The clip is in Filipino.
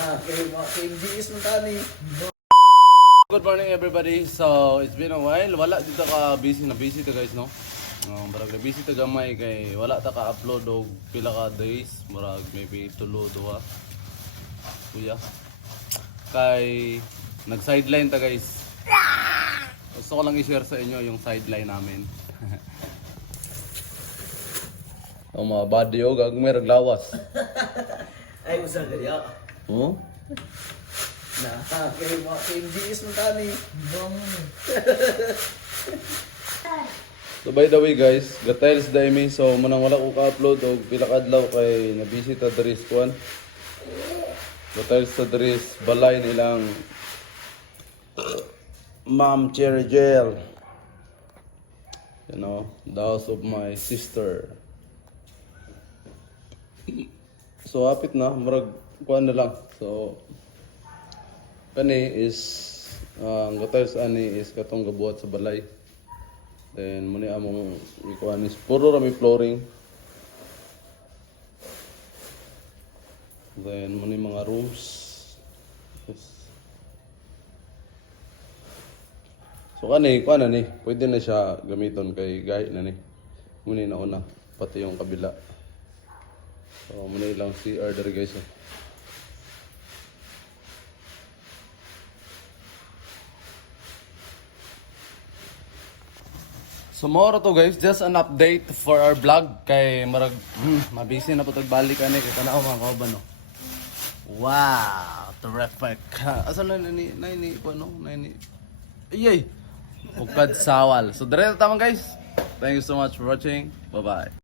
KMGS ng tani. Good morning everybody. So it's been a while. Wala dito ka busy ta guys no. Barag na busy ta gamay kay wala ta ka upload og pila ka days, barag maybe tulo duha. Kuya. Kay nag-sideline ta guys. Gusto ko lang i-share sa inyo yung sideline namin. Ang mga body o gagmay raglawas. Ay, usah kaya. Oh? KMGS ng tani. So by the way guys, gatiles daimi so manang wala ko ka-upload og pila ka adlaw kay na-busy ta diri sa kuan. Gatiles ta diri sa balay nilang Ma'am Cherry Gel. You know, the house of my sister. So hapit na, murag kuan na lang. So kani is ang gatiles ani is katong gabuhat sa balay. Then muni among ikuan is puro rami flooring. Then muni mga rooms. Yes. So kani kuan na ni, pwede na siya gamiton kay gahi na ni. Muni na una pati yung kabila. So muni lang CR diri guys. So more to guys, just an update for our vlog kay marag mabisi na putag balik ani kay tanaw mga kauban no. Wow, terrific. Asa na ni ko no, ni. Iyay. Ukad sawal. So dire ta man guys. Thank you so much for watching. Bye-bye.